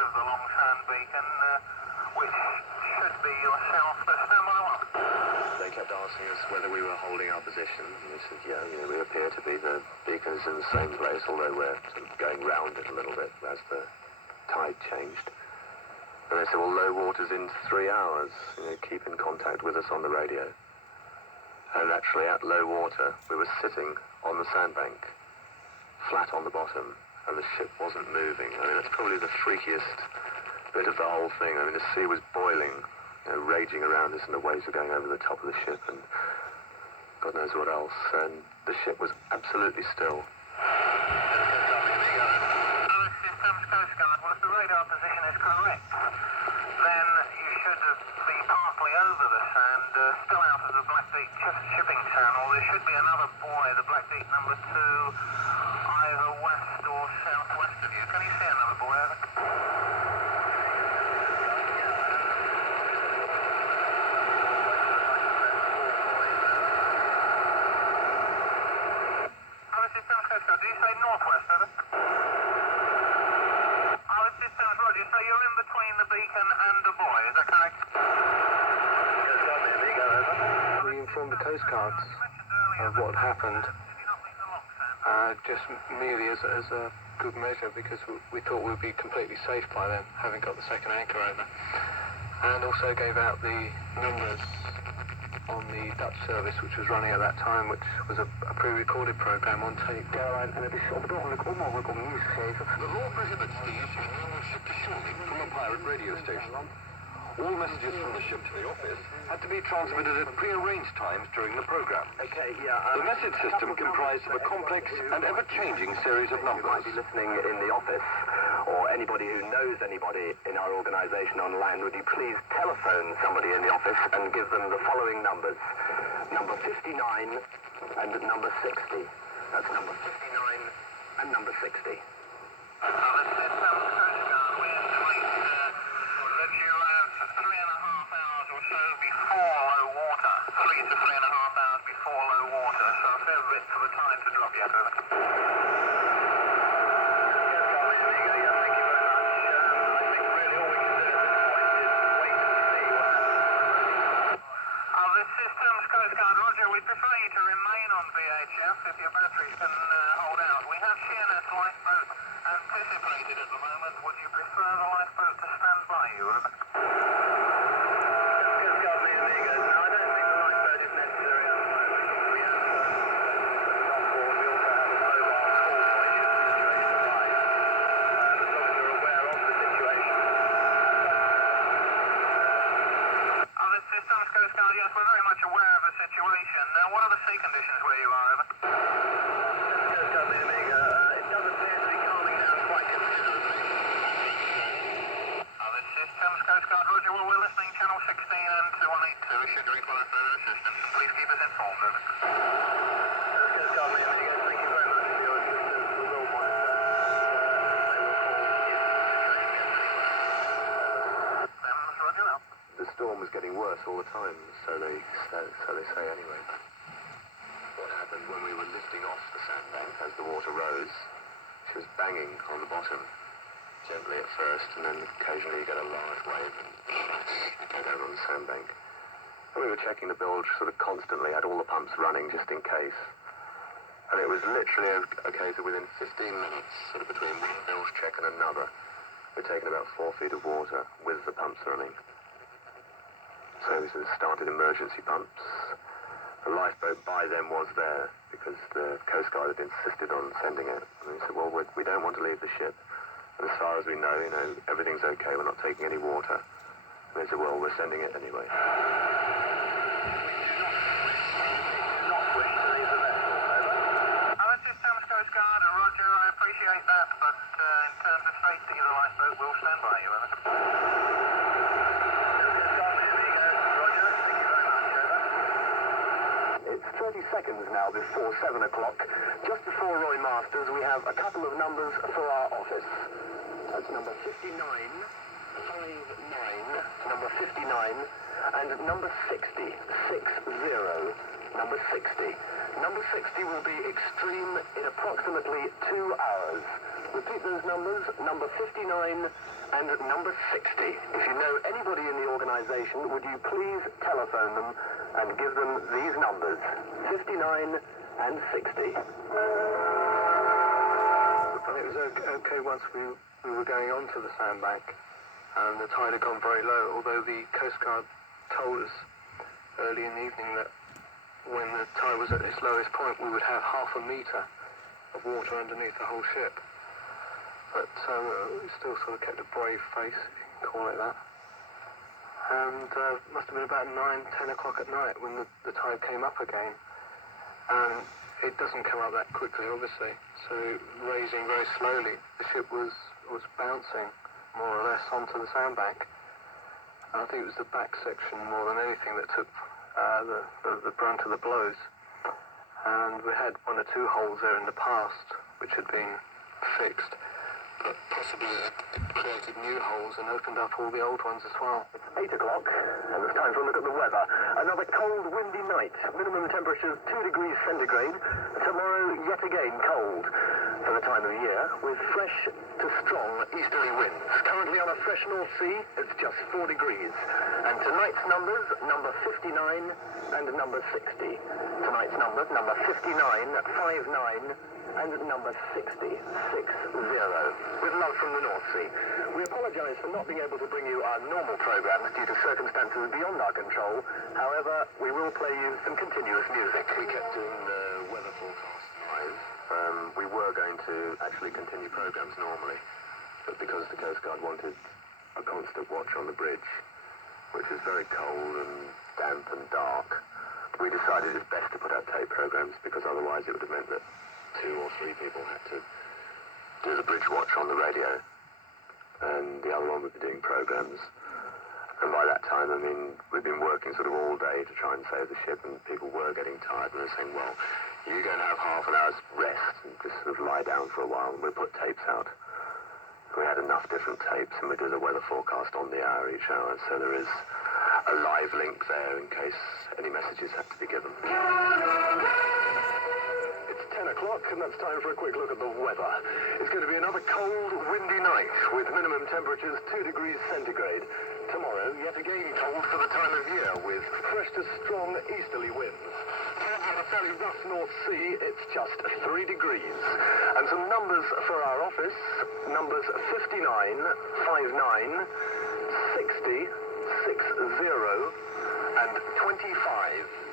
of the long sand beacon, which should be yourself. Stand by one. They kept asking us whether we were holding our position, and we said, yeah, we appear to be. The beacon is in the same place, although we're sort of going round it a little bit as the tide changed. And they said, well, low water's in 3 hours, keep in contact with us on the radio. And actually, at low water, we were sitting on the sandbank, flat on the bottom, and the ship wasn't moving. I mean, that's probably the freakiest bit of the whole thing. I mean, the sea was boiling, raging around us, and the waves were going over the top of the ship, and God knows what else. And the ship was absolutely still. Systems Coast Guard, well, if the radar position is correct, then you should be partly over the sand, still out of the Blackbeak shipping channel. There should be another buoy, the Blackbeak number 2, either west or southwest of you. Can you see another buoy? Over? Systems Coast Guard, do you say northwest, over? Systems, Roger, so you're in between the beacon and the buoy, is that correct? We informed the Coast Guards of what happened, just merely as a good measure, because we thought we'd be completely safe by then, having got the second anchor over. And also gave out the numbers on the Dutch service, which was running at that time, which was a pre-recorded program on tape. En het is op het ogenblik onmogelijk om nieuws te geven. The law prohibits the use of a normal ship-to-shore link from a pirate radio station. All messages from the ship to the office had to be transmitted at pre-arranged times during the program. Okay, yeah. The message system comprised of a complex and ever-changing series of numbers. Might be listening in the office, or anybody who knows anybody in our organisation on land, would you please telephone somebody in the office and give them the following numbers. Number 59 and number 60. That's number 59 and number 60. Before low water, 3 to 3.5 hours before low water, so a fair bit for the tide to drop yet. Over. This Systems Coast Guard, Roger, we'd prefer you to remain on VHF if your batteries can hold out. We have Sheerness lifeboat anticipated at the moment. Would you prefer the lifeboat to stand by you? Over. Systems Coast Guard, yes, we're very much aware of the situation. What are the sea conditions where you are, over? Coast Guard, it does appear to be calming down quite considerably. This Systems Coast Guard, Roger, well, we're listening channel 16 and 2182. Should require further assistance, and please keep us informed, over. Coast Guard, thank you very much for your assistance. We will monitor. Roger out. The storm was getting worse all the time, so they say anyway. What happened when we were lifting off the sandbank as the water rose, she was banging on the bottom, gently at first, and then occasionally you get a large wave and go down on the sandbank. And we were checking the bilge sort of constantly, had all the pumps running just in case. And it was literally a case of within 15 minutes, sort of between one bilge check and another, we're taking about 4 feet of water with the pumps running. So we sort of started emergency pumps. The lifeboat by then was there because the Coast Guard had insisted on sending it. And we said, well, we don't want to leave the ship. And as far as we know, everything's okay. We're not taking any water. And they said, well, we're sending it anyway. Systems Coast Guard, Roger, I appreciate that, but in terms of safety, the lifeboat will stand by you, over. It's 30 seconds now before 7 o'clock. Just before Roy Masters, we have a couple of numbers for our office. That's number 59, number 59, and number 60, 60, number 60. Number 60 will be extreme in approximately 2 hours. Repeat those numbers, number 59 and number 60. If you know anybody in the organisation, would you please telephone them and give them these numbers, 59 and 60. It was okay once we were going on to the sandbank and the tide had gone very low, although the Coast Guard told us early in the evening that when the tide was at its lowest point we would have half a metre of water underneath the whole ship. But we still sort of kept a brave face, if you can call it that. And it must have been about 9-10 o'clock at night when the tide came up again. And it doesn't come up that quickly, obviously. So raising very slowly, the ship was bouncing more or less onto the sandbank. And I think it was the back section more than anything that took the brunt of the blows. And we had 1 or 2 holes there in the past which had been fixed, but possibly created new holes and opened up all the old ones as well. It's 8 o'clock, and it's time for a look at the weather. Another cold, windy night. Minimum temperatures 2 degrees centigrade. Tomorrow, yet again, cold for the time of year, with fresh to strong easterly winds. Currently on a fresh North Sea, it's just 4 degrees. And tonight's numbers, number 59 and number 60. Tonight's numbers, number 59, 59, and number 60, 60, with love from the North Sea. We apologise for not being able to bring you our normal programmes due to circumstances beyond our control. However, we will play you some continuous music. We kept doing the weather forecast live. We were going to actually continue programs normally, but because the Coast Guard wanted a constant watch on the bridge, which was very cold and damp and dark, we decided it's best to put out tape programs, because otherwise it would have meant that 2 or 3 people had to do the bridge watch on the radio, and the other one would be doing programs. And by that time, I mean, we've been working sort of all day to try and save the ship, and people were getting tired, and they're saying, well, you're going to have half an hour's rest and just sort of lie down for a while, and we'll put tapes out. We had enough different tapes, and we do the weather forecast on the hour each hour, so there is a live link there in case any messages have to be given. It's 10 o'clock, and that's time for a quick look at the weather. It's going to be another cold, windy night, with minimum temperatures 2 degrees centigrade. Tomorrow, yet again cold for the time of year, with fresh to strong easterly winds. On a fairly rough North Sea, it's just 3 degrees. And some numbers for our office, numbers 59, 59, 60, 60, and 25.